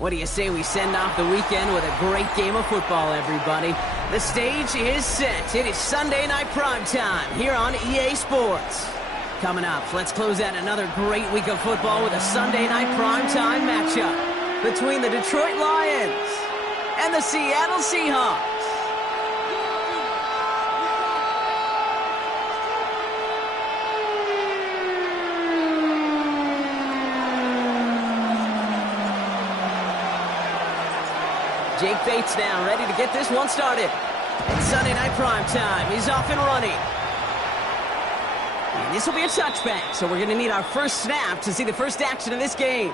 What do you say we send off the weekend with a great game of football, everybody? The stage is set. It is Sunday night primetime here on EA Sports. Coming up, let's close out another great week of football with a Sunday night primetime matchup between the Detroit Lions and the Seattle Seahawks. Jake Bates now ready to get this one started. It's Sunday night primetime. He's off and running. And this will be a touchback, so we're going to need our first snap to see the first action of this game.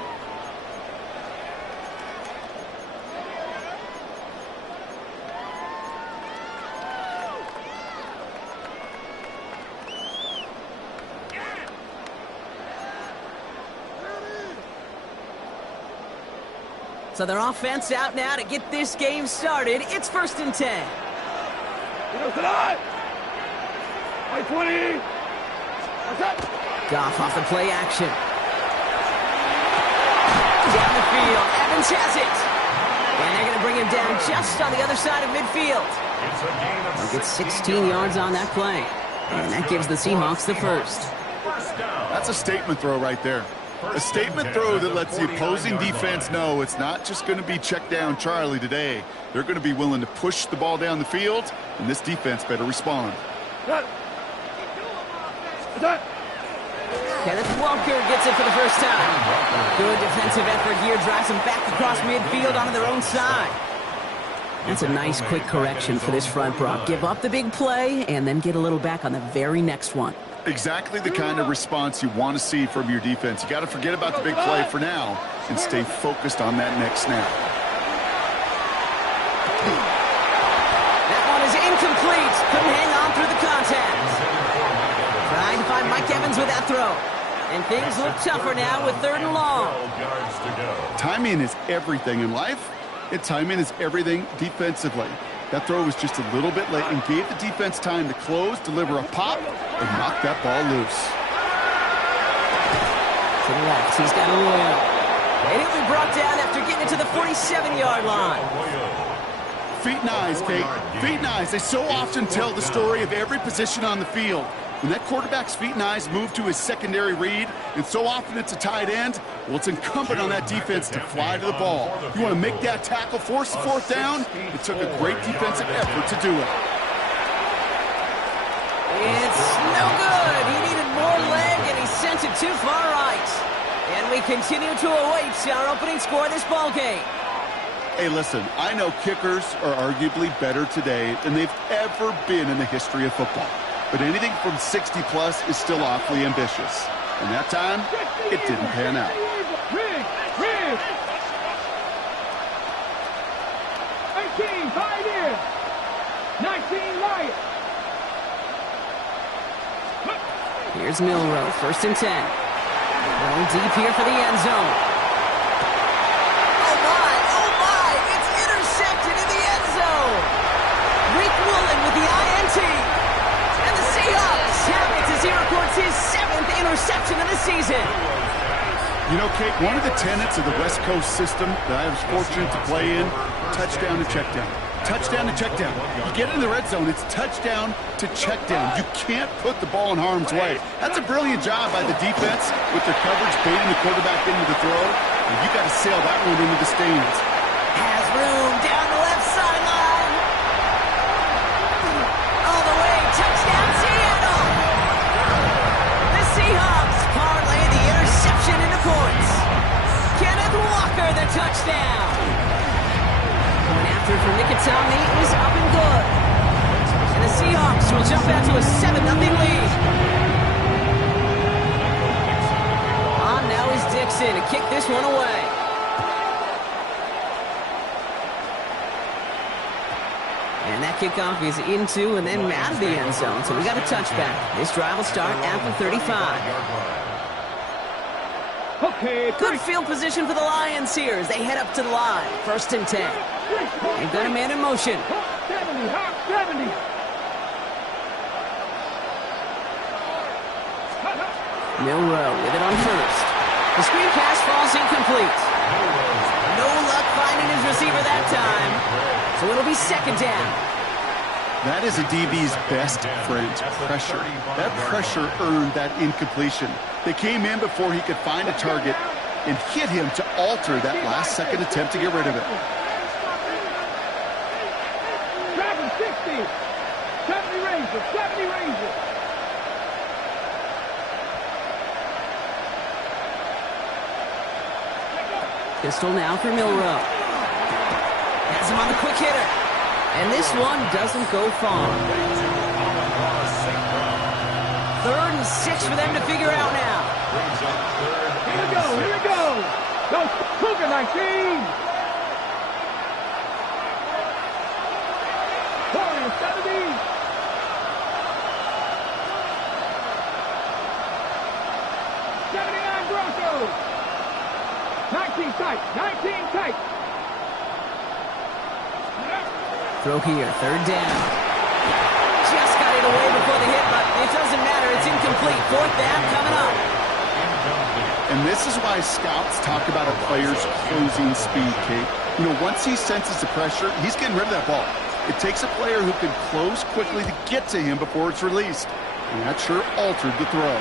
So their offense out now to get this game started. It's 1st and 10. Goff off the play action. Down the field. Evans has it. And they're going to bring him down just on the other side of midfield. They'll get 16 yards on that play. And that gives the Seahawks the first. That's a statement throw right there. A statement throw that lets the opposing defense know it's not just going to be check down Charlie today. They're going to be willing to push the ball down the field, and this defense better respond. Kenneth Walker gets it for the first time. Good defensive effort here, drives them back across midfield onto their own side. That's a nice quick correction for this front, Brock. Give up the big play and then get a little back on the very next one. Exactly the kind of response you want to see from your defense. You got to forget about the big play for now and stay focused on that next snap. That one is incomplete. Couldn't hang on through the contact. Trying to find Mike Evans with that throw. And things look tougher now with 3rd and long. Timing is everything in life, and timing is everything defensively. That throw was just a little bit late and gave the defense time to close, deliver a pop, and knock that ball loose. To the left, he's got Arroyo. And he'll be brought down after getting it to the 47-yard line. Feet and eyes, Kate. Feet and eyes. They so often tell the story of every position on the field. When that quarterback's feet and eyes move to his secondary read, and so often it's a tight end, well, it's incumbent on that defense to fly to the ball. You want to make that tackle, force the 4th down? It took a great defensive effort to do it. It's no good. He needed more leg, and he sent it too far right. And we continue to await our opening score of this ballgame. Hey, listen, I know kickers are arguably better today than they've ever been in the history of football. But anything from 60-plus is still awfully ambitious. And that time, it didn't pan out. 18, 5 in. 19, light. Here's Milroe, 1st and 10. Going deep here for the end zone. Oh my, it's intercepted in the end zone. Rick Woolen with the INT. And the Seahawks have it as he records his 7th interception of the season. You know, Kate, one of the tenets of the West Coast system that I was fortunate to play in, touchdown to check down. Touchdown to check down. You get in the red zone, it's touchdown to check down. You can't put the ball in harm's way. That's a brilliant job by the defense with their coverage, baiting the quarterback into the throw. And you got to sail that one into the stands. Has room down the left sideline. All the way, touchdown Seattle. The Seahawks parlay the interception into points. Kenneth Walker, the touchdown. Going after it for Nicotomney is up and good. And the Seahawks will jump out to a 7-0 lead. On now is Dixon to kick this one away. And that kickoff is into and then out of the end zone. So we got a touchback. This drive will start at the 35. Okay, Good field position for the Lions here as they head up to the line. 1st and 10. They've got a man in motion. 70, 70. Milroe with it on 1st. The screen pass falls incomplete. No luck finding his receiver that time. So it'll be second down. That is a DB's best friend, pressure. That pressure earned that incompletion. They came in before he could find a target and hit him to alter that last-second attempt to get rid of it. Driving 60. 70 Rangers. 70 Rangers. Pistol now for Milroe. Has him on the quick hitter. And this one doesn't go far. 3rd and 6 for them to figure out now. Here we go. Here we go. Go Cougar 19. 70. Broncos. 19 tight. 19 tight. Throw here, 3rd down. Just got it away before the hit, but it doesn't matter. It's incomplete. 4th down coming up. And this is why scouts talk about a player's closing speed, Kate. You know, once he senses the pressure, he's getting rid of that ball. It takes a player who can close quickly to get to him before it's released. And that sure altered the throw.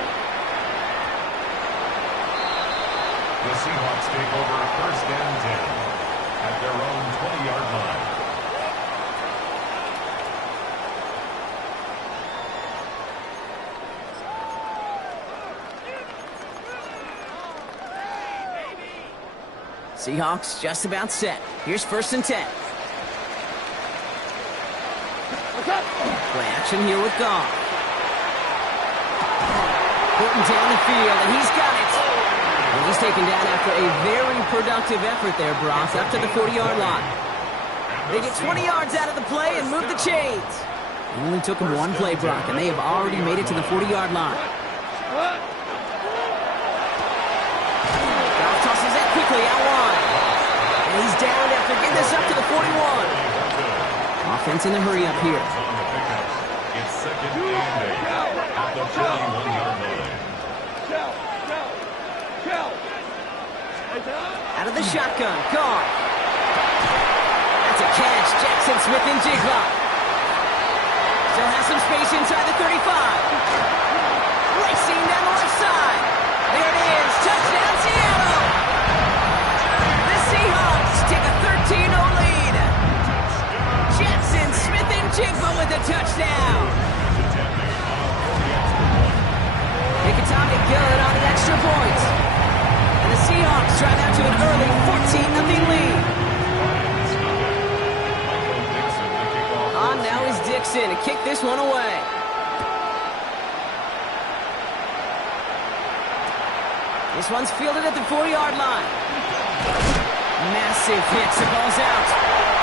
The Seahawks take over 1st and 10 at their own 20-yard line. Seahawks just about set. Here's 1st and 10. Play action here with Goff. Putting down the field, and he's got it. And he's taken down after a very productive effort there, Brock, up to the 40-yard line. They get 20 yards out of the play and move the chains. It only took them one play, Brock, and they have already made it to the 40-yard line. Goff tosses that quickly out wide. And he's down after getting this up to the 41. Offense in the hurry up here. It's 2nd and 8 at the 41-yard line. Out of the shotgun, Goff. That's a catch. Jackson Smith-Njigba. Still has some space inside the 35. Racing down the left side. There it is. Touchdown, Seattle. The Seahawks take a 13-0 lead. Jackson Smith-Njigba with the touchdown. Ikitami good on the extra point. And the Seahawks drive out to an early 14-0 lead. On now is Dixon to kick this one away. This one's fielded at the 40-yard line. Massive hits, the ball's out.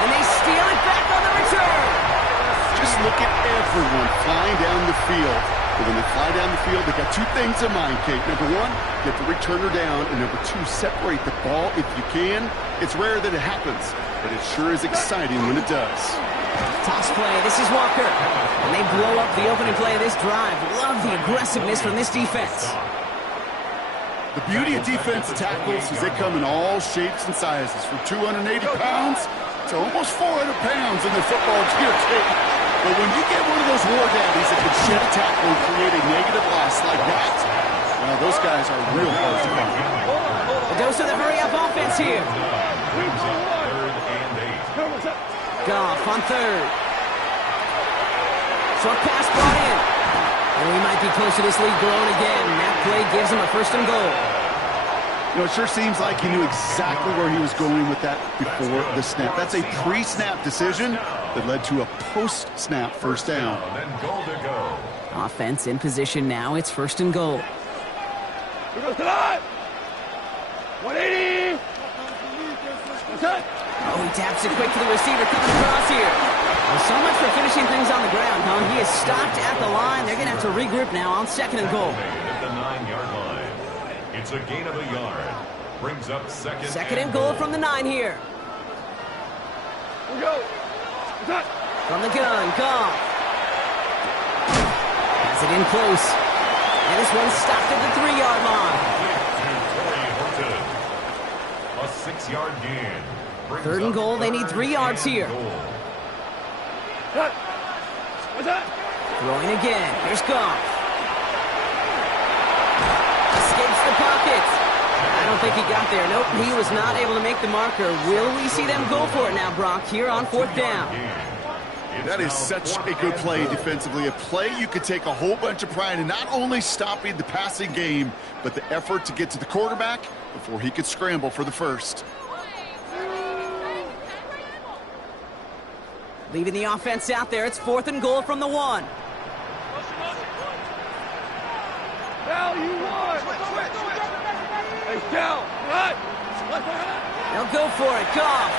And they steal it back on the return. Just look at everyone flying down the field. But when they fly down the field, they got two things in mind, Kate. Number one, get the returner down. And number two, separate the ball if you can. It's rare that it happens, but it sure is exciting when it does. Toss play, this is Walker. And they blow up the opening play of this drive. Love the aggressiveness from this defense. The beauty of defensive tackles is they come in all shapes and sizes, from 280 pounds to almost 400 pounds in the football gear, Kate. But when you get one of those war daddies that can shed a tackle and create a negative loss like that, well, those guys are real hard to find. A dose of the hurry-up offense here. 3rd and 8. Goff on 3rd. Short pass brought in. And we might be close to this lead growing again. That play gives him a 1st and goal. You know, it sure seems like he knew exactly where he was going with that before the snap. That's a pre-snap decision that led to a post-snap 1st down. And goal to go. Offense in position now. It's 1st and goal. Here goes the line. 180. Oh, he taps it quick to the receiver coming across here. Well, so much for finishing things on the ground, huh? He is stopped at the line. They're going to have to regroup now on 2nd and goal. At the 9-yard line. It's a gain of a yard. Brings up 2nd and goal from the 9 here. Here we go. From the gun, Goff. Has it in close. And this one's stopped at the 3-yard line. A 6-yard gain. Brings 3rd and up goal. They need 3 yards here. What's that? Throwing again. Here's Goff. Escapes the pocket. I don't think he got there. Nope, he was not able to make the marker. Will we see them go for it now, Brock, here on 4th down? That is such a good play defensively. A play you could take a whole bunch of pride in, not only stopping the passing game, but the effort to get to the quarterback before he could scramble for the first. Leaving the offense out there. It's 4th and goal from the 1. Now you want. Hey, down. Right. They'll go for it. Goff.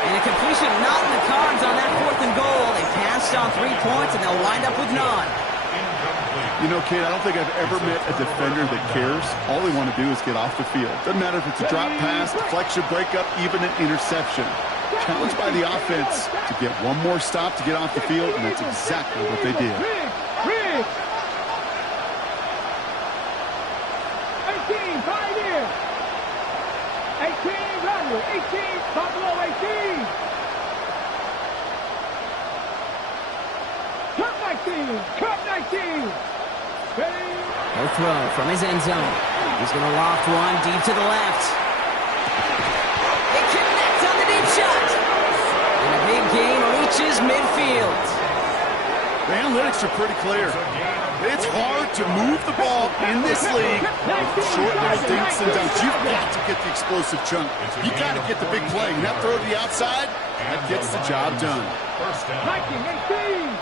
And a completion not in the cards on that 4th and goal. They passed on 3 points, and they'll wind up with none. You know, Kate, I don't think I've ever met a defender that cares. All they want to do is get off the field. Doesn't matter if it's a drop pass, deflection, breakup, even an interception. Challenged by the offense to get one more stop to get off the field, and that's exactly what they did. 18, right here. 18, Daniel. 18, Buffalo 18. Cup 19, Cup 19. Ready? He'll throw from his end zone. He's going to loft one deep to the left. They connect on the deep shot. And a big gain reaches midfield. The analytics are pretty clear. It's hard to move the ball in this league with short little dinks and dunks. You've got to get the explosive chunk. You got to get the big play. And that throw to the outside, that gets the job done. 19, 18.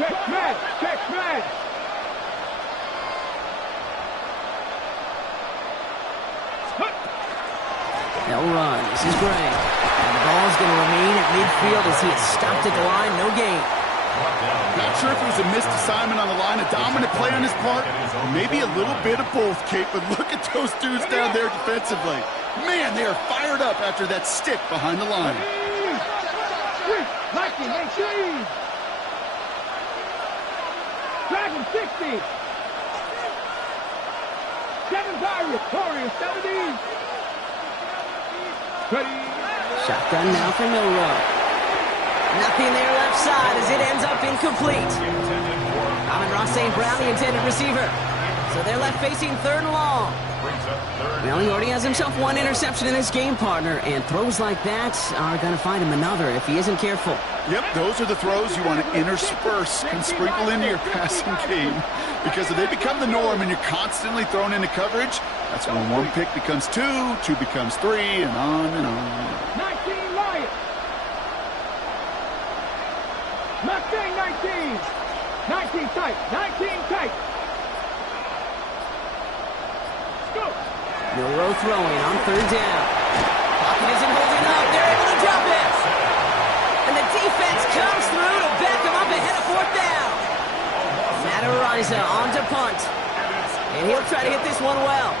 Check man, check man. They'll run. This is Gray. And the ball's going to remain at midfield as he is stopped at the line. No gain. Not sure if it was a missed assignment on the line, a dominant play on his part, or maybe a little bit of both, Kate, but look at those dudes down there defensively. Man, they are fired up after that stick behind the line. 19, 18. Dragon 60. 7 Warriors, Warriors 70. Ready. Shotgun now for Milroe. Nothing there left side as it ends up incomplete. Amon-Ra St. Brown, the intended receiver. So they're left facing 3rd and long. Well, he already has himself 1 interception in his game, partner, and throws like that are going to find him another if he isn't careful. Yep, those are the throws you want to intersperse and sprinkle into your passing game, because if they become the norm and you're constantly thrown into coverage, that's when 1 pick becomes 2, 2 becomes 3, and on and on. 19 Lions. Mustang 19. 19 tight. 19 tight. Go. Milroe throwing on 3rd down. Pocket isn't holding up. They're able to drop it. And the defense comes through to back him up ahead of 4th down. Matt Araiza on to punt. And he'll try to hit this one well.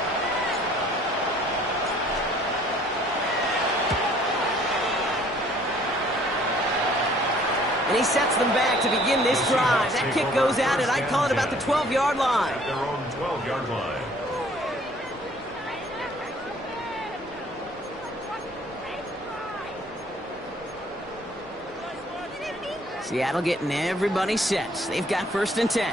And he sets them back to begin this drive. That kick goes out, and I'd call it about the 12-yard line. At their own 12-yard line. Seattle getting everybody set. They've got 1st and 10.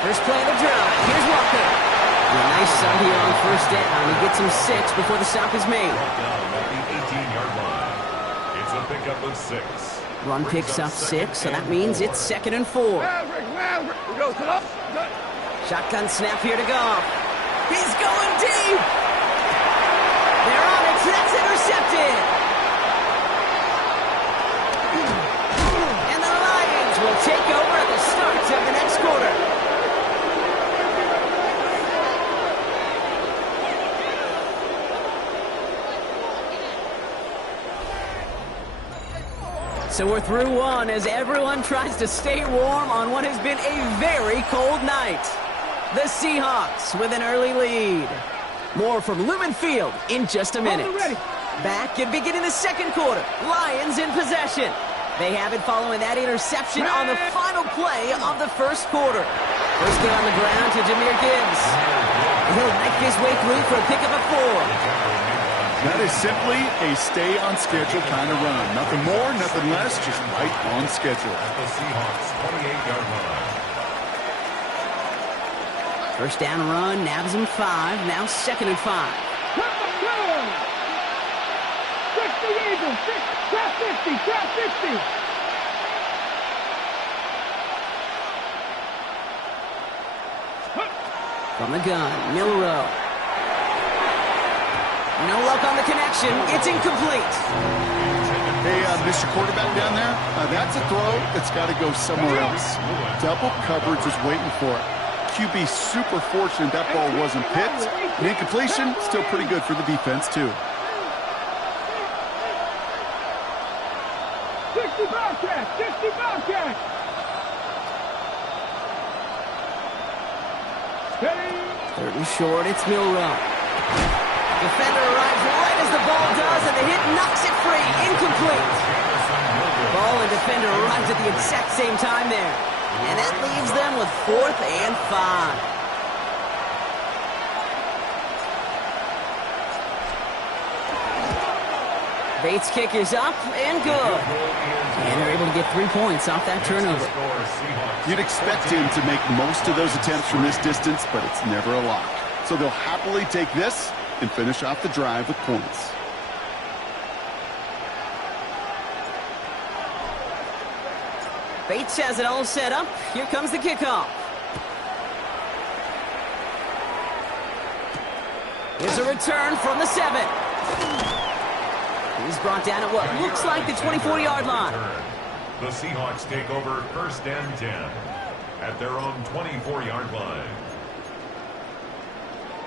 First play of the drive. Here's Walker. And a nice start here on 1st down. He gets him 6 before the stop is made. At the 18-yard line. It's a pickup of 6. Run picks up 6, so that means it's 2nd and 4. Shotgun snap here to Goff. He's going deep. They're on it. That's intercepted. And the Lions will take over at the start of the next quarter. So we're through 1 as everyone tries to stay warm on what has been a very cold night. The Seahawks with an early lead. More from Lumen Field in just a minute. Back and beginning the 2nd quarter. Lions in possession. They have it following that interception on the final play of the 1st quarter. First get on the ground to Jahmyr Gibbs. He'll make his way through for a pickup of 4. That is simply a stay-on-schedule kind of run. Nothing more, nothing less, just right on schedule. At the Seahawks 28-yard line. First down run, nabs him 5. Now 2nd and 5. 60 Eagles, trap 50, trap 50. From the gun, Milroe. No luck on the connection. It's incomplete. Hey, Mr. Quarterback down there, that's a throw that's got to go somewhere else. Double coverage is waiting for it. QB super fortunate that ball wasn't picked. The incompletion, still pretty good for the defense, too. 60 Bobcats, 60 Bobcats. Third and short, it's Milroe. Defender arrives right as the ball does, and the hit knocks it free. Incomplete. Ball and defender arrives at the exact same time there. And that leaves them with 4th and 5. Bates' kick is up and good. And they're able to get 3 points off that turnover. You'd expect him to make most of those attempts from this distance, but it's never a lock. So they'll happily take this and finish off the drive with points. Bates has it all set up. Here comes the kickoff. Here's a return from the 7. He's brought down at what looks like the 24-yard line. The Seahawks take over 1st and 10 at their own 24-yard line.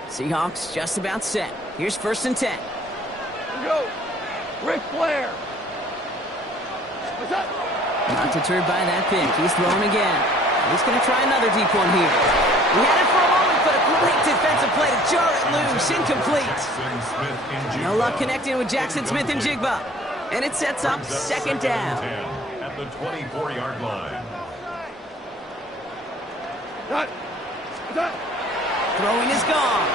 Seahawks just about set. Here's 1st and 10. Here we go. Ric Flair. What's up? Not deterred by that pick. He's throwing again. He's going to try another deep one here. He had it for a moment, but a great defensive play to jar it loose. Incomplete. No luck connecting with Jackson Smith-Njigba. And it sets up 2nd down. At the 24-yard line. Throwing is gone.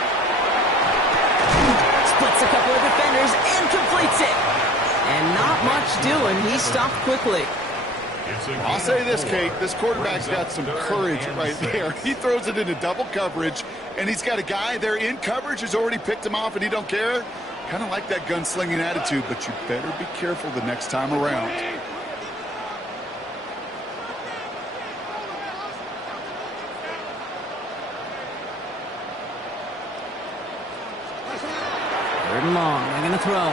Splits a couple of defenders and completes it. And not much doing. He stopped quickly. I'll say this, Kate. This quarterback's got some courage right there. He throws it into double coverage, and he's got a guy there in coverage who's already picked him off, and he don't care. Kind of like that gunslinging attitude, but you better be careful the next time around. Third and long. They're going to throw.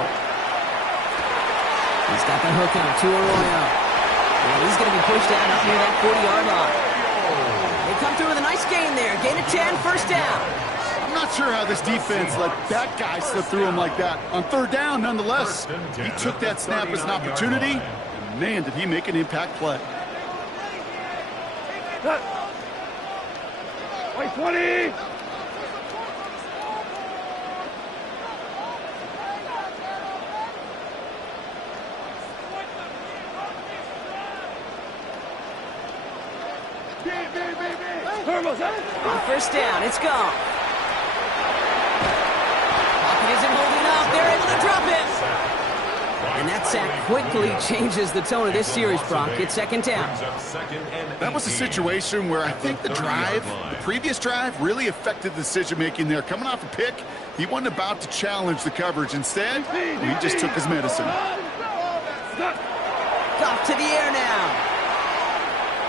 He's got the hook up to Arroyo. And he's going to be pushed out up near that 40-yard line. They come through with a nice gain there. Gain of 10, 1st down. I'm not sure how this defense let that guy slip through him like that. On 3rd down, nonetheless, he took that snap as an opportunity, and man, did he make an impact play. Wait, 20. On 1st down, it's gone. Pocket isn't holding up. They're able to drop it. And that sack quickly changes the tone of this series, Brock. It's 2nd down. That was a situation where I think the previous drive, really affected the decision-making there. Coming off a pick, he wasn't about to challenge the coverage. Instead, he just took his medicine. Off to the air now.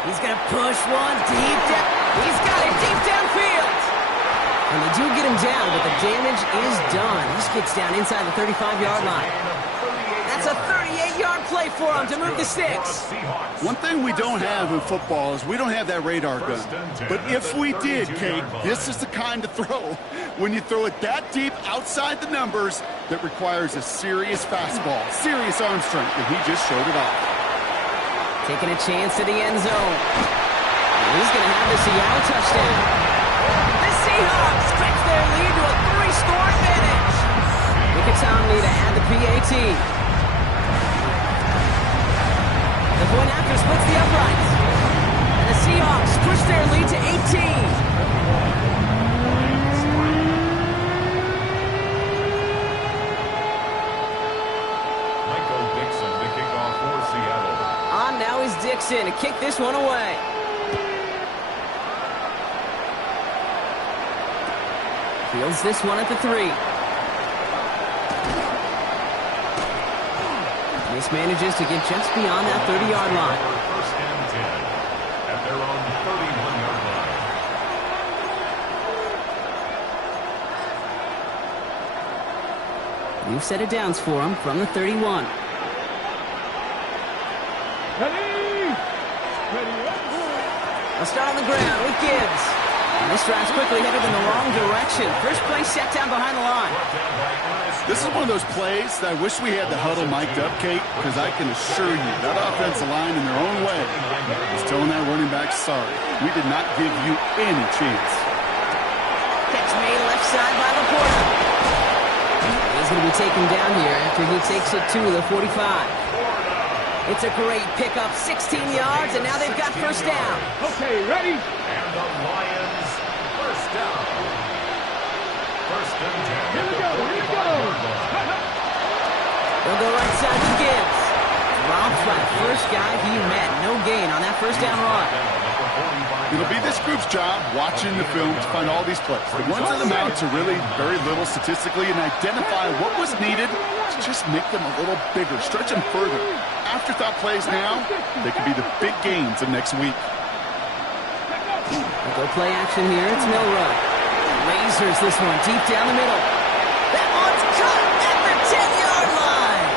He's going to push one deep down. He's got it deep downfield. And they do get him down, but the damage is done. He gets down inside the 35-yard line. That's a 38-yard play for him to move the sticks. One thing we don't have in football is we don't have that radar gun. But if we did, Kate, this is the kind of throw, when you throw it that deep outside the numbers, that requires a serious fastball, serious arm strength, and he just showed it off. Taking a chance to the end zone. And he's going to have the Seattle touchdown. The Seahawks stretch their lead to a 3-score advantage. Mickey to add the PAT. The point after splits the uprights. And the Seahawks push their lead to 18. Michael Dixon to kick off for Seattle. On now is Dixon to kick this one away. Fields this one at the 3. Manages to get just beyond that 30-yard line. First and 10 at their own 31-yard line. New set of downs for him from the 31. They'll start on the ground with Gibbs. And this drive's quickly headed in the wrong direction. First play set down behind the line. This is one of those plays that I wish we had the huddle mic'd up, Kate, because I can assure you that offensive line in their own way is telling that running back, sorry, we did not give you any chance. Catch made left side by Laporta. He's going to be taken down here after he takes it to the 45. It's a great pickup, 16 yards, and now they've got first down. Okay, ready? And the Lions first down. First and 10. Here we go, here we go. They'll go right side with Gibbs. Drops by the first guy he met. No gain on that first down run. It'll be this group's job watching the film to find all these plays. The ones that amount to really very little statistically and identify what was needed to just make them a little bigger, stretch them further. Afterthought plays now, they could be the big gains of next week. We'll go play action here. It's Milroe. Lasers this one deep down the middle. That one's cut at the 10-yard line.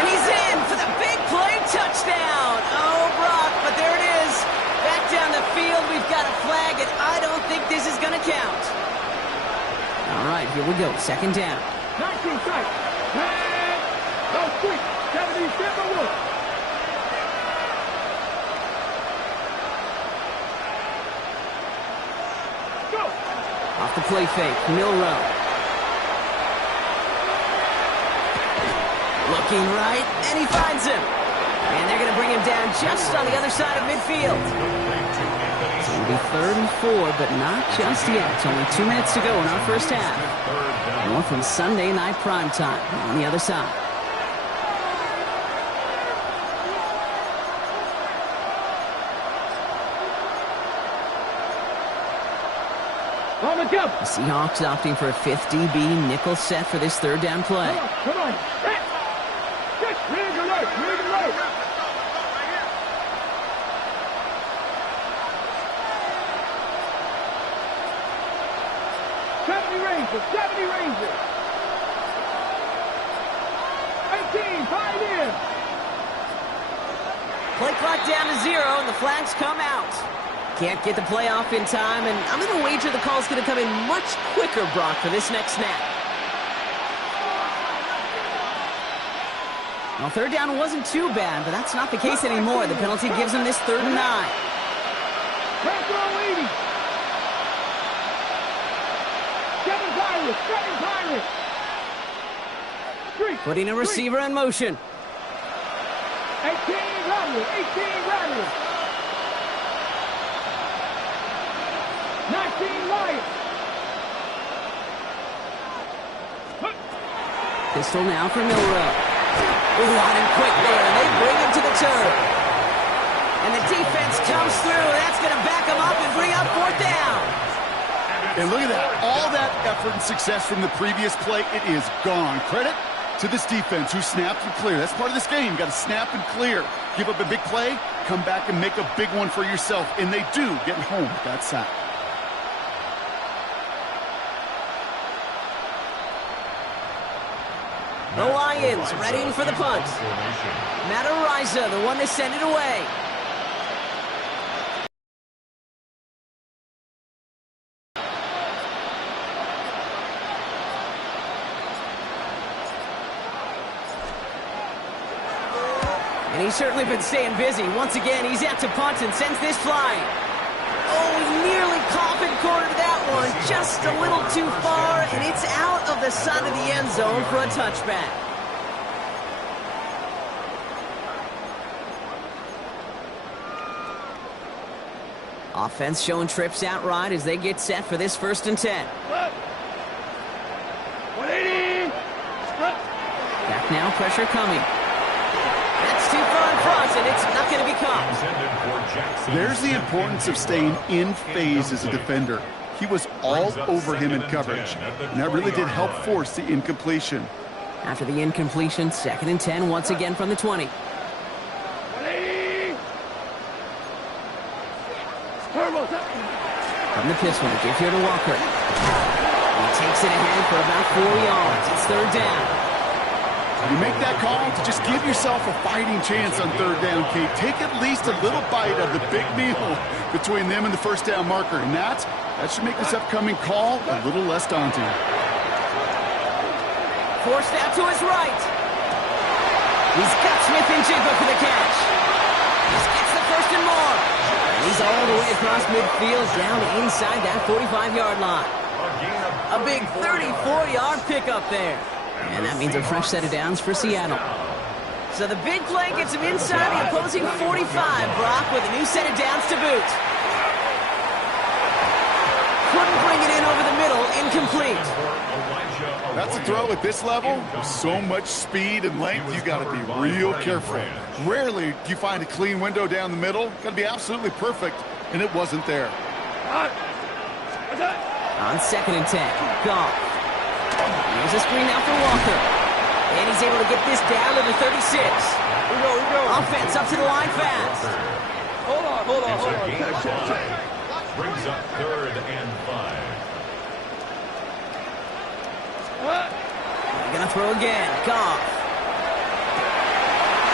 And he's in for the big play touchdown. Oh, Brock, but there it is. Back down the field, we've got a flag, and I don't think this is going to count. All right, here we go. Second down. 19 sight. Go quick. 70 Timberwolves. Go. Off the play fake, Milroe. Looking right, and he finds him. And they're going to bring him down just on the other side of midfield. It's going to be 3rd and 4, but not just yet. It's only 2 minutes to go in our first half. More from Sunday Night Primetime on the other side. On the jump. The Seahawks opting for a 5th DB nickel set for this 3rd down play. Come on. Rig alert. Rig alert. Rangers. 70 Rangers. 18. Fight in. Play clock down to 0, and the flags come out. Can't get the play off in time, and I'm going to wager the call's going to come in much quicker, Brock, for this next snap. Well, 3rd down wasn't too bad, but that's not the case anymore. The penalty gives him this 3rd and 9. Putting a receiver in motion. 18 Radley. 18 Radley. 19 Lions. Pistol now for Milroe. Ooh, hot and quick there, and they bring him to the turf. And the defense comes through, and that's going to back him up and bring up 4th down. And look at that. All that effort and success from the previous play, it is gone. Credit to this defense who snapped and cleared. That's part of this game. You got to snap and clear. Give up a big play, come back and make a big one for yourself. And they do get home with that sack. The Lions readying for the punt. Matt Araiza, the one to send it away. And he's certainly been staying busy. Once again, he's out to punt and sends this flying. Oh, he nearly coffin cornered that one. Just a little too far, and it's out of the side of the end zone for a touchback. Offense showing trips outright as they get set for this 1st and 10. 180. Back now, pressure coming. That's too far in front, and it's not going to be caught. There's the importance of staying in phase as a defender. He was all over him in coverage, and that really did help force the incompletion. After the incompletion, 2nd and 10 once again from the 20. 180. From the pistol, give here to Walker. He takes it ahead for about 4 yards. It's 3rd down. You make that call to just give yourself a fighting chance on 3rd down, Kate. Take at least a little bite of the big meal between them and the 1st down marker, and that should make this upcoming call a little less daunting. Forced out to his right. He's got Smith and Jigba for the catch. He gets the 1st and more. And he's all the way across midfield down inside that 45-yard line. A big 34-yard pickup there. And that means a fresh set of downs for Seattle. So the big play gets him inside the opposing 45, Brock, with a new set of downs to boot. Couldn't bring it in over the middle, incomplete. That's a throw at this level. With so much speed and length, you got to be real careful. Rarely do you find a clean window down the middle. Got to be absolutely perfect, and it wasn't there. On 2nd and 10, Goff. Here's a screen now for Walker. And he's able to get this down to the 36. Here we go. Offense up to the line fast. Hold on. Brings up 3rd and 5. They're going to throw again. Goff.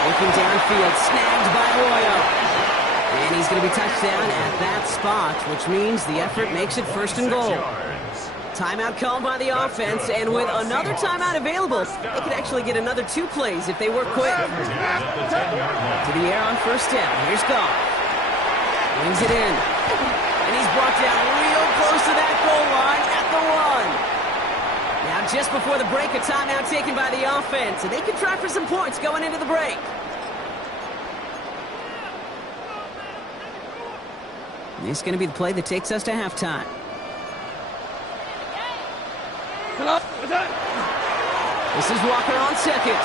Looking downfield, snagged by Arroyo. And he's going to be touchdown at that spot, which means the effort makes it 1st and goal. Timeout called by the offense, and with another timeout available, they could actually get another 2 plays if they work quick. To the air on 1st down. Here's Goff. Wings it in. And he's brought down real close to that goal line at the 1. Now, just before the break, a timeout taken by the offense, and they can try for some points going into the break. And this is going to be the play that takes us to halftime. This is Walker on 2nd.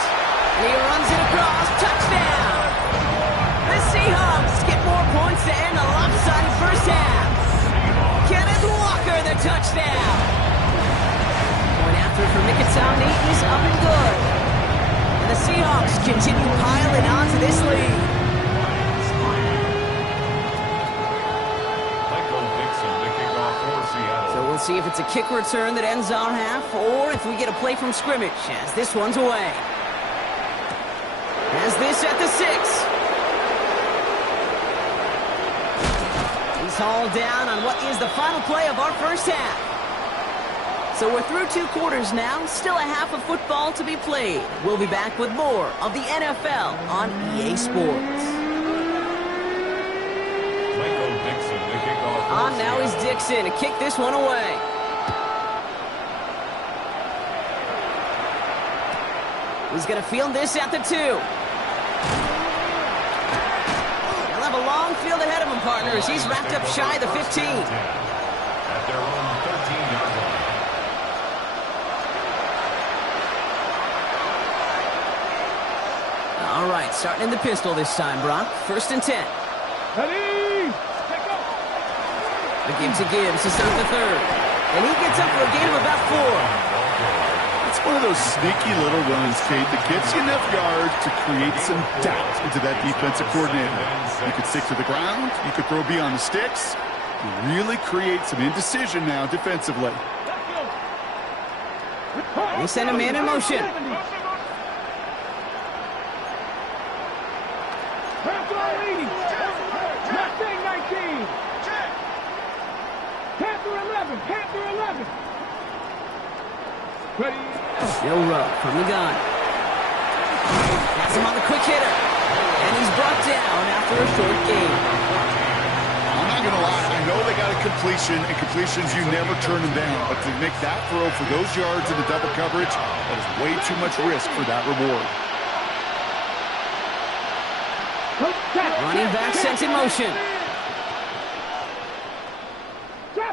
He runs it across. Touchdown! The Seahawks get more points to end the lopsided 1st half. Kenneth Walker, the touchdown. Point after for Mikatsani is up and good. And the Seahawks continue piling on to this lead. So we'll see if it's a kick return that ends our half, or if we get a play from scrimmage, as this one's away. As this at the 6. He's hauled down on what is the final play of our 1st half. So we're through 2 quarters now, still a half of football to be played. We'll be back with more of the NFL on EA Sports. On now is Dixon to kick this one away. He's going to field this at the 2. He'll have a long field ahead of him, partners. He's wrapped up shy of the 15. At their own 13-yard line. All right, starting in the pistol this time, Brock. 1st and 10. Ready? A give to Gibbs to start the 3rd. And he gets up for a gain of about 4. It's one of those sneaky little runs, Kate, that gets you enough yards to create some doubt into that defensive coordinator. You could stick to the ground. You could throw beyond the sticks. You really create some indecision now defensively. They send a man in motion. Panther 11. Ready? Still Rowe from the gun. Has him on the quick hitter. And he's brought down after a short gain. I'm not going to lie. I know they got a completion, and completions, you never turn them down. But to make that throw for those yards in the double coverage, that is way too much risk for that reward. Running back sent in motion.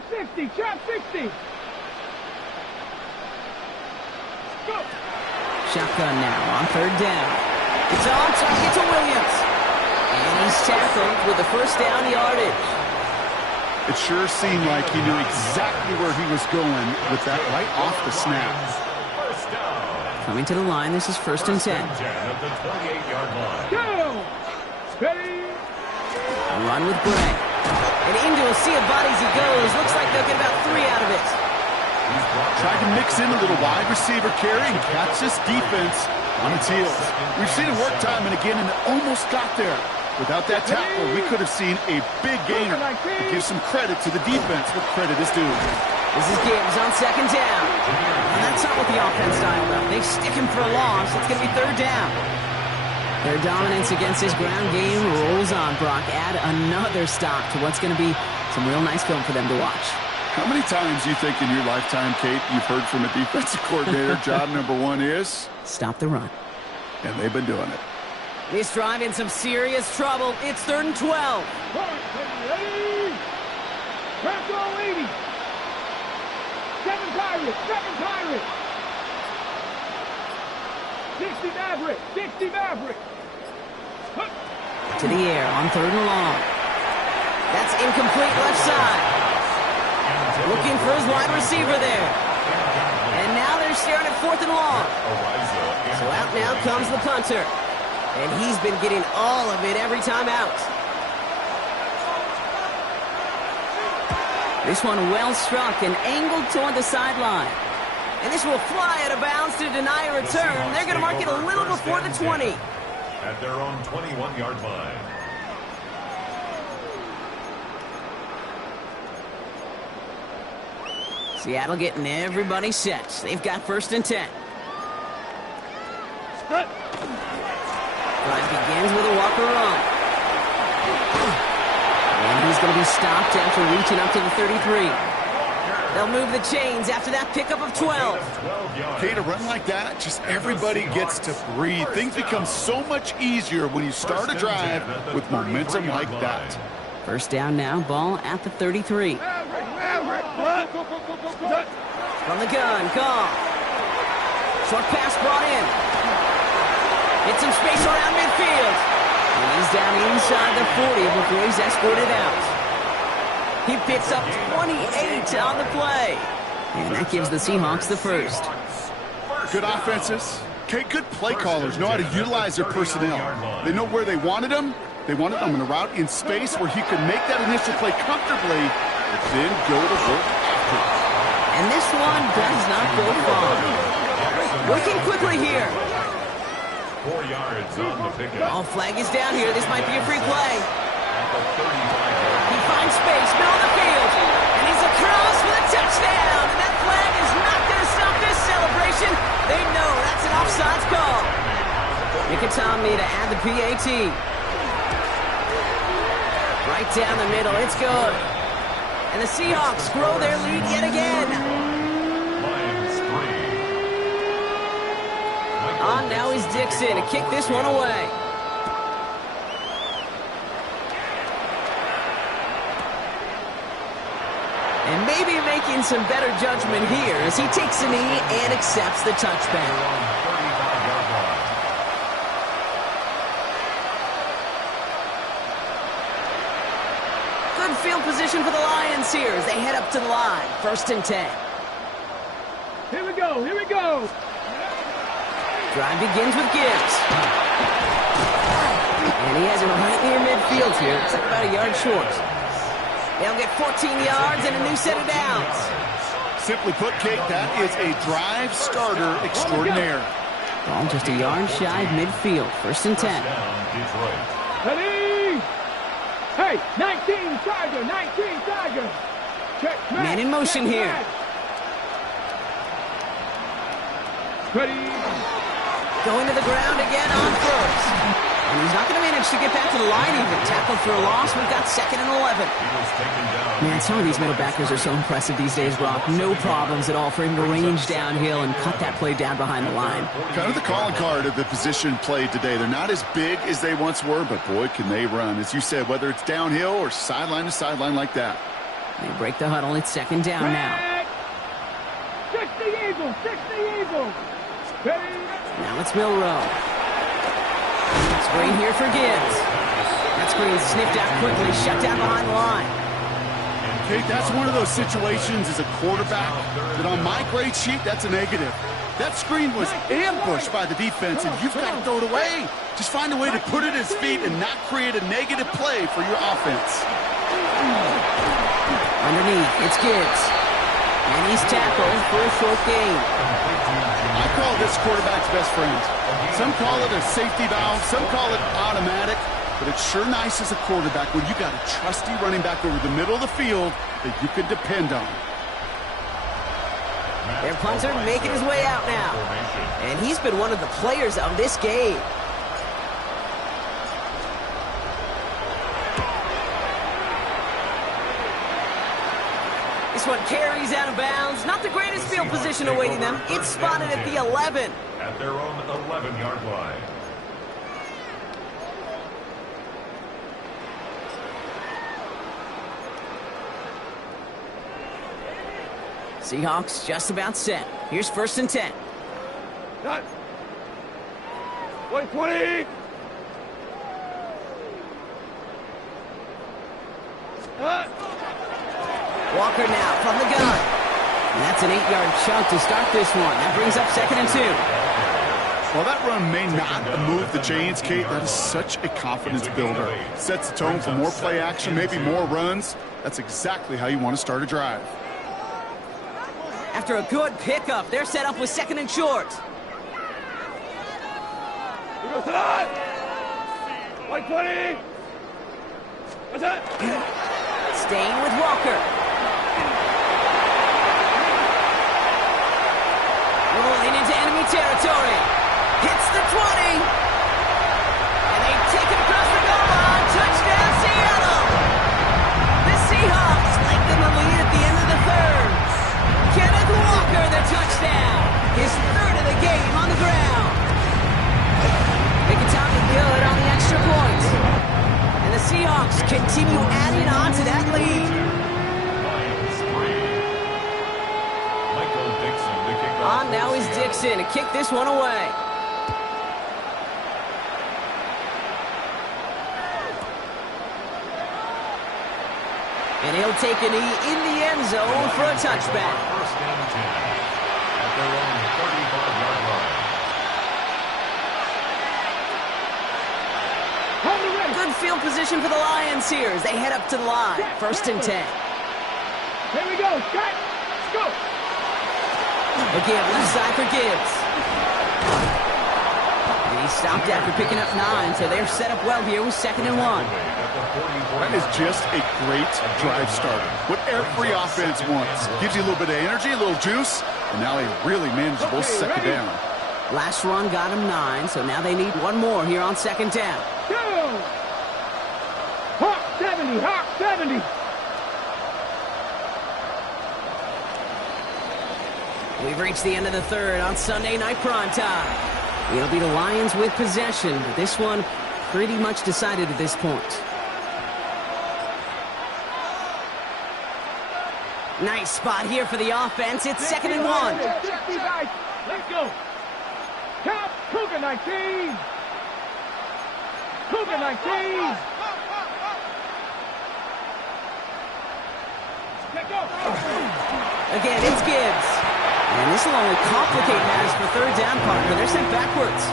60, trap 60. Go. Shotgun now on third down. It's on target to Williams. And he's tackled with the first down yardage. It sure seemed like he knew exactly where he was going with that right off the snap. First down. Coming to the line, this is 1st and 10. 10 at the 28-yard line. Go. Ready. A run with Bray. And into a sea of bodies he goes. Looks like they'll get about 3 out of it. Tried to mix in a little wide receiver carry and catch this defense on its heels. We've seen it work time and again, and it almost got there. Without that tackle, we could have seen a big gainer. To give some credit to the defense, what credit is due. This is Gibbs on 2nd down. And that's not what the offense dialed up. They stick him for a loss. It's going to be 3rd down. Their dominance against this ground game rolls on, Brock. Add another stop to what's going to be some real nice film for them to watch. How many times do you think in your lifetime, Kate, you've heard from a defensive coordinator, job number 1 is? Stop the run. And they've been doing it. This drive in some serious trouble. It's 3rd and 12. Ready. Trap all 80. 7 Pirates. 7 Pirates. 60 Maverick. 60 Maverick. To the air on 3rd and long. That's incomplete left side. Looking for his wide receiver there. And now they're staring at 4th and long. So out now comes the punter. And he's been getting all of it every time out. This one well struck and angled toward the sideline. And this will fly out of bounds to deny a return. They're going to mark it a little before the 20. At their own 21-yard line. Seattle getting everybody set. They've got 1st and 10. Drive begins with a Walker run. And he's going to be stopped after reaching up to the 33. They'll move the chains after that pickup of 12. Kate, a run like that, just everybody gets to breathe. Things become so much easier when you start a drive with momentum like that. 1st down now, ball at the 33. From the gun, Goff. Short pass brought in. Hit some space around midfield. And he's down inside the 40 before he's escorted out. He picks up 28 on the play. And that gives the Seahawks the 1st. Good offenses. Kate, good play callers know how to utilize their personnel. They know where they wanted them. They wanted them in a route in space where he could make that initial play comfortably, but then go to work after. And this one does not go far. Working quickly here. 4 yards on the pickup. Oh, flag is down here. This might be a free play. At the 35-yard He finds space, middle of the field. And he's across for the touchdown. And that flag is not going to stop this celebration. They know that's an offsides call. Nikitami to add the PAT. Right down the middle. It's good. And the Seahawks grow their lead yet again. Lions 3. On now is Dixon to kick this one away. And maybe making some better judgment here as he takes a knee and accepts the touchback. Good field position for the Lions here as they head up to the line. 1st and 10. Here we go. Here we go. Drive begins with Gibbs. And he has it right near midfield here. It's like about a yard short. They'll get 14 yards and a new set of downs. Simply put, Kate, that is a drive starter extraordinaire. Ball just a yard shy of midfield. 1st and 10. Ready? Hey, 19 Tiger, 19 Tiger. Check, Man in motion here. Ready? Going to the ground again on 1st. And he's not going to manage to get back to the line even. Tackled for a loss. We've got 2nd and 11. Man, some of these middle backers are so impressive these days, Brock. No problems at all for him to range downhill and cut that play down behind the line. Kind of the calling card of the position played today. They're not as big as they once were, but boy, can they run. As you said, whether it's downhill or sideline to sideline like that. They break the huddle. It's second down now. 60 Eagles, 60 Eagles. Ready? Now it's Milrow. Screen here for Gibbs. That screen sniffed out quickly, shut down behind the line. Kate, that's one of those situations as a quarterback that on my grade sheet, that's a negative. That screen was ambushed by the defense, and you've got to throw it away. Just find a way to put it at his feet and not create a negative play for your offense. Underneath, it's Gibbs. And he's tackled for a short gain. I call this quarterback's best friend. Some call it a safety valve, some call it automatic, but it's sure nice as a quarterback when you got a trusty running back over the middle of the field that you can depend on. Their punter making his way out now. And he's been one of the players of this game. This one carries out of bounds. Not the greatest field position awaiting them. It's spotted at the 11. At their own 11-yard line. Seahawks just about set. Here's first and 10. Done. 120. Walker now from the gun. And that's an 8-yard chunk to start this one. That brings up second and 2. While that run may not move the chains, Kate, that is such a confidence builder. Sets the tone for more play action, maybe more runs. That's exactly how you want to start a drive. After a good pickup, they're set up with second and short. Here goes that. 120. What's that? Staying with Walker. Rolling into enemy territory. Hits the 20. And they take it across the goal line. Touchdown, Seattle. The Seahawks lengthen the lead at the end of the third. Kenneth Walker, the touchdown. His third of the game on the ground. Making time good on the extra point. And the Seahawks continue adding on to that lead. Michael Dixon to kick off. On now is Dixon to kick this one away. And he'll take a knee in the end zone for a touchback. First and 10 at their own 35-yard line. Hold the race. Good field position for the Lions here as they head up to the line. First and 10. Here we go. Set. Let's go. Again, left side for Gibbs. And he stopped after picking up 9, so they're set up well here with second and 1. That is just a great drive starter. What every offense wants. Gives you a little bit of energy, a little juice, and now a really manageable second down. Last run got him 9, so now they need one more here on second down. Go. Hawk 70. Hawk 70. We've reached the end of the third on Sunday Night Primetime. It'll be the Lions with possession, but this one pretty much decided at this point. Nice spot here for the offense. It's second and 1. 60 guys. Let's go. Count. Cougar 19. Cougar 19. Let's go. Again, it's Gibbs. And this will only complicate matters for third down, partner. They're sent backwards.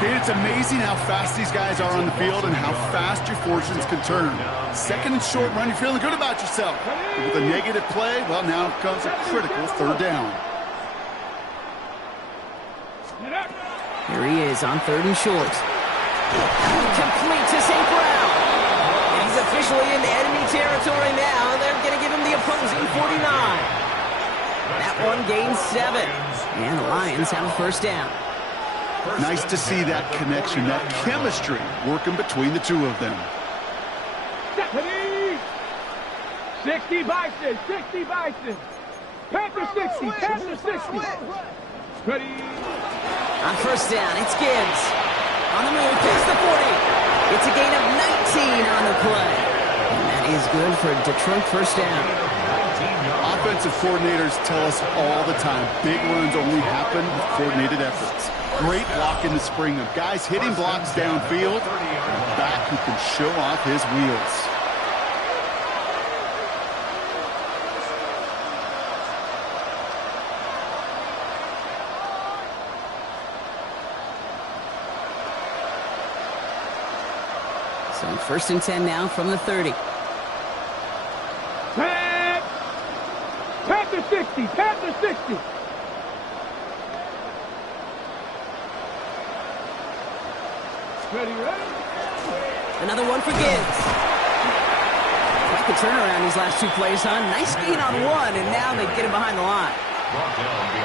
Kate, it's amazing how fast these guys are on the field and how fast your fortunes can turn. Second and short run, you're feeling good about yourself. But with a negative play, well, now comes a critical third down. Here he is on third and short. Complete to St. Brown. And he's officially in enemy territory now. They're going to give him the opposing 49. That one gains 7. And the Lions have a first down. Nice to see that connection, that chemistry working between the two of them. 60 Bison, 60 Bison. Panther 60, Panther 60. Ready. On first down, it's Gibbs. On the move, past the 40. It's a gain of 19 on the play. And that is good for Detroit first down. Offensive coordinators tell us all the time, big runs only happen with coordinated efforts. Great block in the spring of guys hitting blocks downfield, and a back who can show off his wheels. So 1st and 10 now from the 30. Pat the 60. Pat the 60. Ready, ready. Another one for Gibbs. Quite the turnaround these last 2 plays, huh? Nice gain on one, and now they get him behind the line.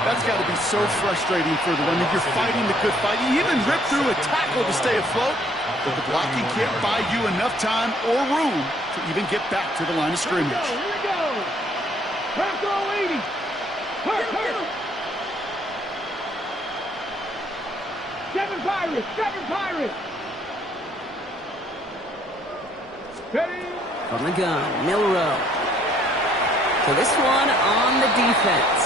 That's got to be so frustrating for them. I mean, you're fighting the good fight. You even rip through a tackle to stay afloat, but the blocking can't buy you enough time or room to even get back to the line of scrimmage. Here we go. Bronco 80. Hurt. 7 Pirates. 7 Pirates. Ready. From the gun, Milrow. So this one on the defense.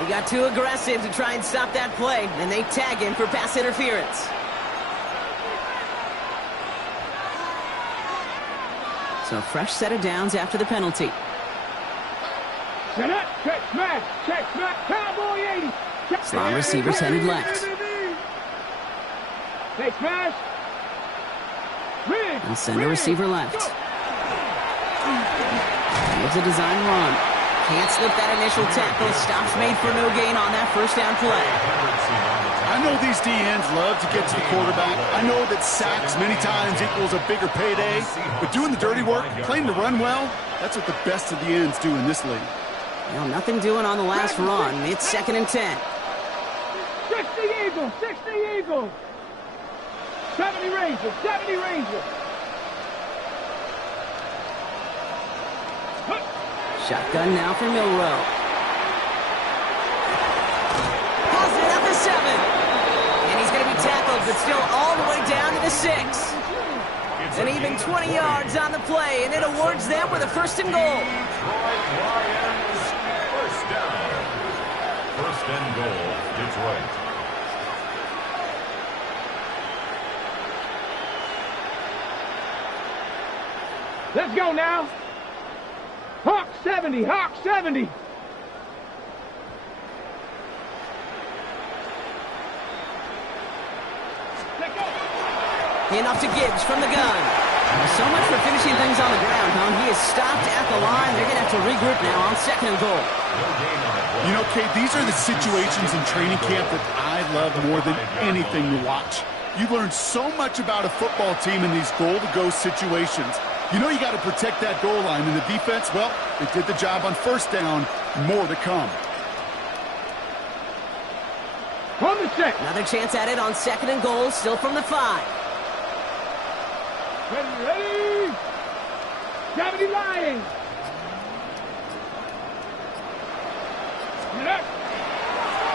He got too aggressive to try and stop that play, and they tag him for pass interference. So a fresh set of downs after the penalty. Set up. Check smash. Check smash. Cowboy 80. Slot receivers headed left. Hey, smash. And send a receiver left. Here's a design run. Can't slip that initial tackle. Stops made for no gain on that first down play. I know these DNs love to get to the quarterback. I know that sacks many times equals a bigger payday. But doing the dirty work, playing to run well, that's what the best of the ends do in this league. Well, nothing doing on the last run. It's 2nd and 10. 60 Eagles. 60 Eagles. 70 Rangers. 70 Rangers. Shotgun now for Milrow. Pulls it up to 7. And he's going to be tackled, but still all the way down to the 6. An even 20 yards on the play, and it awards them with a 1st and goal. First down. 1st and goal, Detroit. Let's go now. Hawk 70. Hawk 70. Enough to Gibbs from the gun. So much for finishing things on the ground, huh? He is stopped at the line. They're going to have to regroup now on 2nd and goal. You know, Kate, these are the situations in training camp that I love more than anything to watch. You learn so much about a football team in these goal-to-go situations. You know you got to protect that goal line. In the defense, well, they did the job on 1st down. More to come. On the set. Another chance at it on 2nd and goal, still from the 5. Ready. 70 Lions.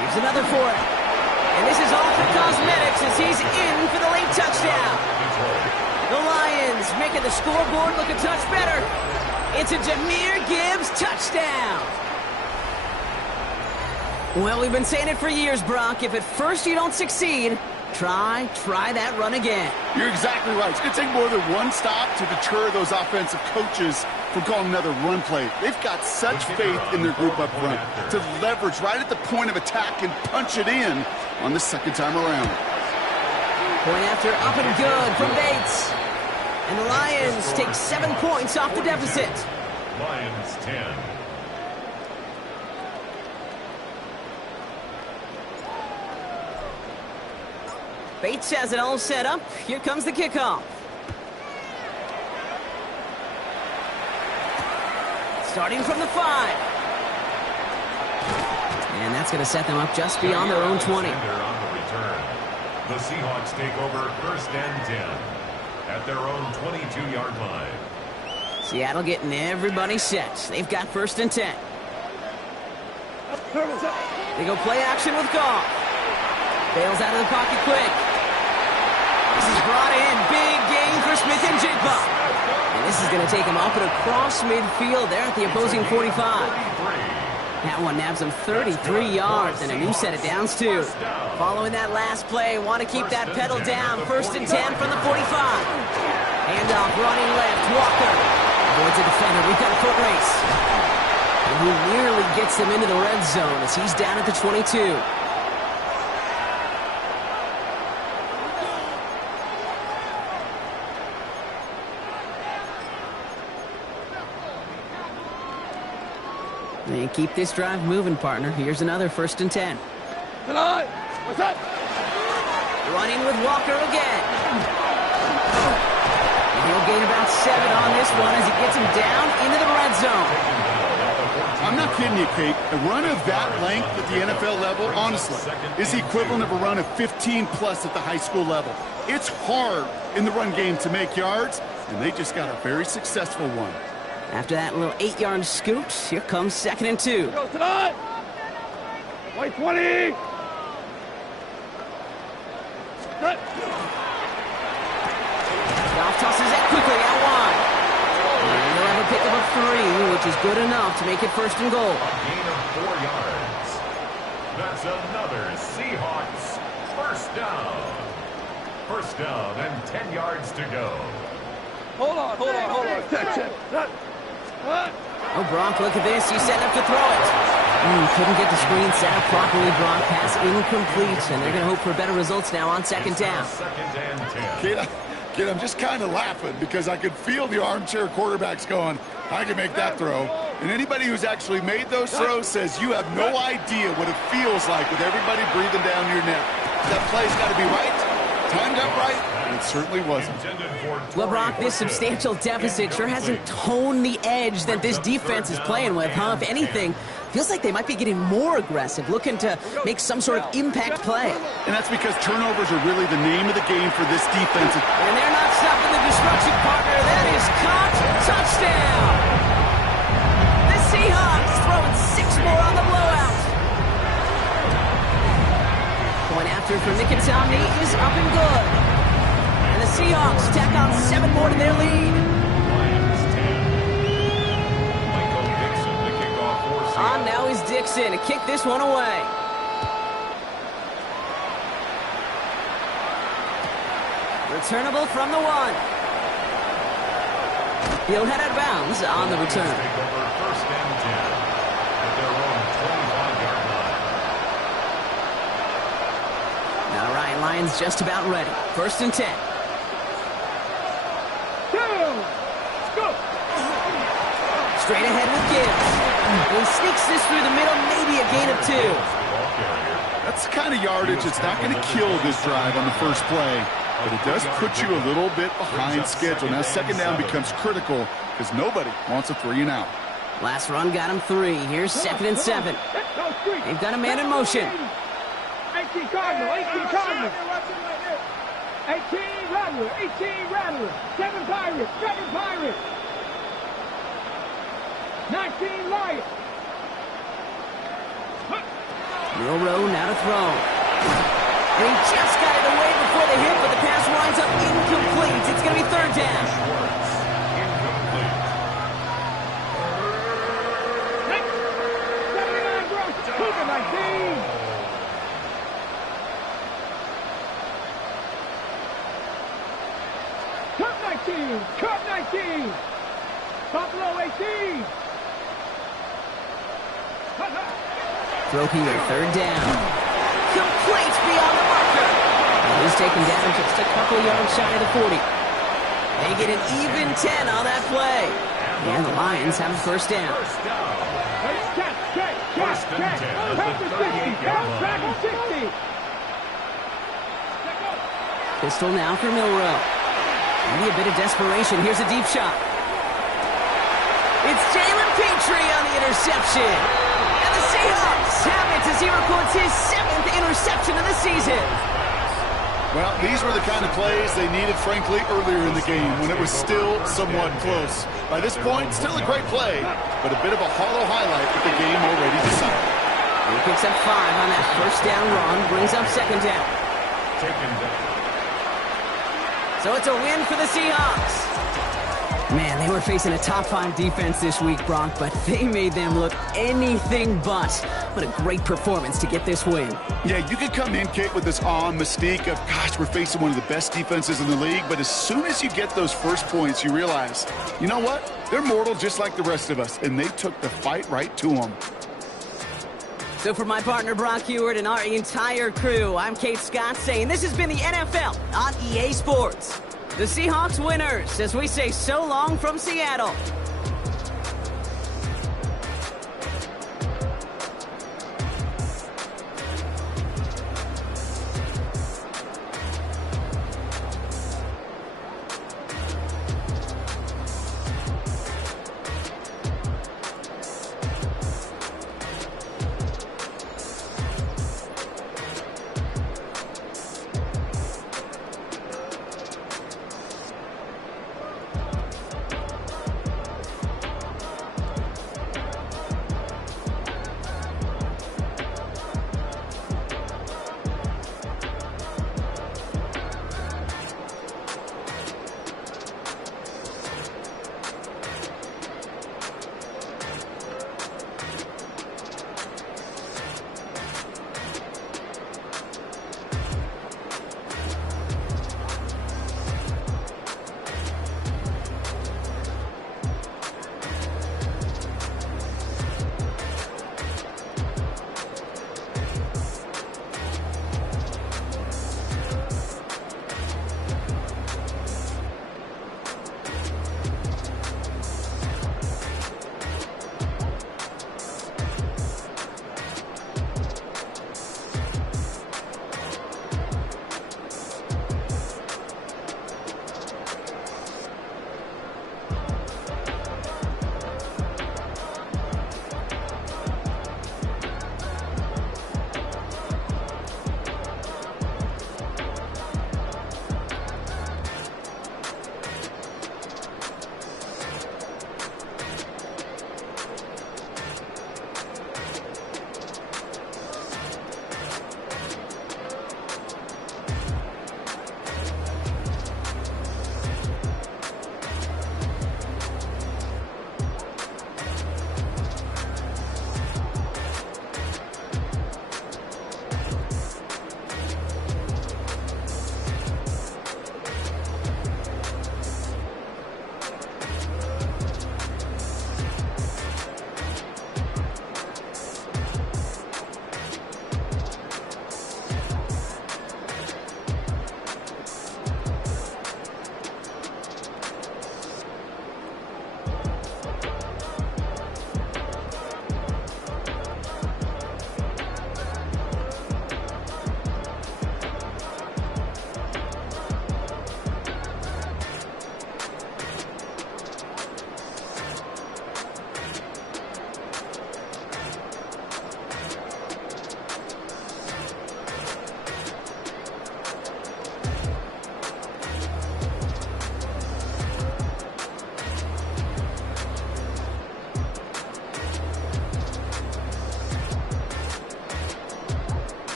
Here's another for it. And this is all for cosmetics as he's in for the late touchdown. The Lions making the scoreboard look a touch better. It's a Jahmyr Gibbs touchdown. Well, we've been saying it for years, Brock. If at first you don't succeed, try that run again. You're exactly right. It's going to take more than one stop to deter those offensive coaches from calling another run play. They've got such faith in their group up front to leverage right at the point of attack and punch it in on the 2nd time around. Point after up and good from Bates. And the Lions take 7 points off the deficit. Lions 10. Bates has it all set up. Here comes the kickoff. Starting from the 5. And that's going to set them up just beyond their own 20. On the return. The Seahawks take over 1st and 10 at their own 22-yard line. Seattle getting everybody set. They've got 1st and 10. They go play action with Goff. Bails out of the pocket quick. This is brought in. Big gain for Smith and Jigba. And this is going to take him up and across midfield there at the opposing 45. That one nabs him 33 yards and a new set of downs, too. Following that last play, want to keep that pedal down. 1st and 10 from the 45. Handoff, running left, Walker. Avoids a defender. We've got a foot race. And he nearly gets them into the red zone as he's down at the 22. And keep this drive moving, partner. Here's another 1st and 10. What's up? Running with Walker again. And he'll gain about 7 on this one as he gets him down into the red zone. I'm not kidding you, Kate. A run of that length at the NFL level, honestly, is the equivalent of a run of 15-plus at the high school level. It's hard in the run game to make yards, and they just got a very successful one. After that little 8-yard scoot, here comes 2nd and 2. Go tonight. White 20. Goff tosses that quickly out wide. And he'll have a pickup of 3, which is good enough to make it 1st and goal. A gain of 4 yards. That's another Seahawks 1st down. 1st down and 10 yards to go. Hold on. Check. Oh, Brock, look at this. He's setting up to throw it. Couldn't get the screen set up properly, Brock. Pass incomplete, and they're going to hope for better results now on 2nd down. 2nd and 10. Kid, I'm just kind of laughing because I could feel the armchair quarterbacks going, I can make that throw. And anybody who's actually made those throws says you have no idea what it feels like with everybody breathing down your neck. That play's got to be right, timed up right, and it certainly wasn't. Well, Brock, this substantial deficit sure hasn't toned the edge that this defense is playing with, huh? If anything, feels like they might be getting more aggressive, looking to make some sort of impact play. And that's because turnovers are really the name of the game for this defense. And they're not stopping the destruction, partner. That is caught. Touchdown! The Seahawks throwing 6 more on the blowout. Point after for Nicotomney is up and good. And the Seahawks tack on 7 more to their lead. On now is Dixon to kick this one away. Returnable from the 1. He'll head out of bounds on the return. 1st and 10 at their own 25-yard line. Now Ryan Lyons just about ready. 1st and 10. Go. Straight ahead with Gibbs. He sneaks this through the middle, maybe a gain of 2. That's the kind of yardage that's not going to kill this drive on the first play, but it does put you a little bit behind schedule. Now 2nd down becomes critical because nobody wants a 3 and out. Last run got him 3. Here's 2nd and 7. They've got a man in motion. 18 Cardinal. 18 Rattler. 7 Pirates. 19 Lions. Milrow now to throw. And he just got it away before the hit, but the pass winds up incomplete. It's going to be 3rd down. Incomplete. 79 Gross. Cougar 19. Cup 19. Buffalo 18. Throw here, 3rd down. Complete beyond the marker. And he's taken down just a couple yards shy of the 40. They get an even 10 on that play. And the Lions have a 1st down. Pistol now for Milrow. Maybe a bit of desperation. Here's a deep shot. It's Jalen Petrie on the interception. And the Seahawks have it as he records his 7th interception of the season. Well, these were the kind of plays they needed, frankly, earlier in the game when it was still somewhat close. By this point, still a great play, but a bit of a hollow highlight with the game already decided. He picks up 5 on that 1st down run, brings up 2nd down. Taken down. So it's a win for the Seahawks. Man, they were facing a top-5 defense this week, Brock, but they made them look anything but. What a great performance to get this win. Yeah, you could come in, Kate, with this awe and mystique of, gosh, we're facing one of the best defenses in the league, but as soon as you get those first points, you realize, you know what? They're mortal just like the rest of us, and they took the fight right to them. So for my partner, Brock Huard, and our entire crew, I'm Kate Scott saying this has been the NFL on EA Sports. The Seahawks winners, as we say so long from Seattle.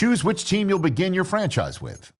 Choose which team you'll begin your franchise with.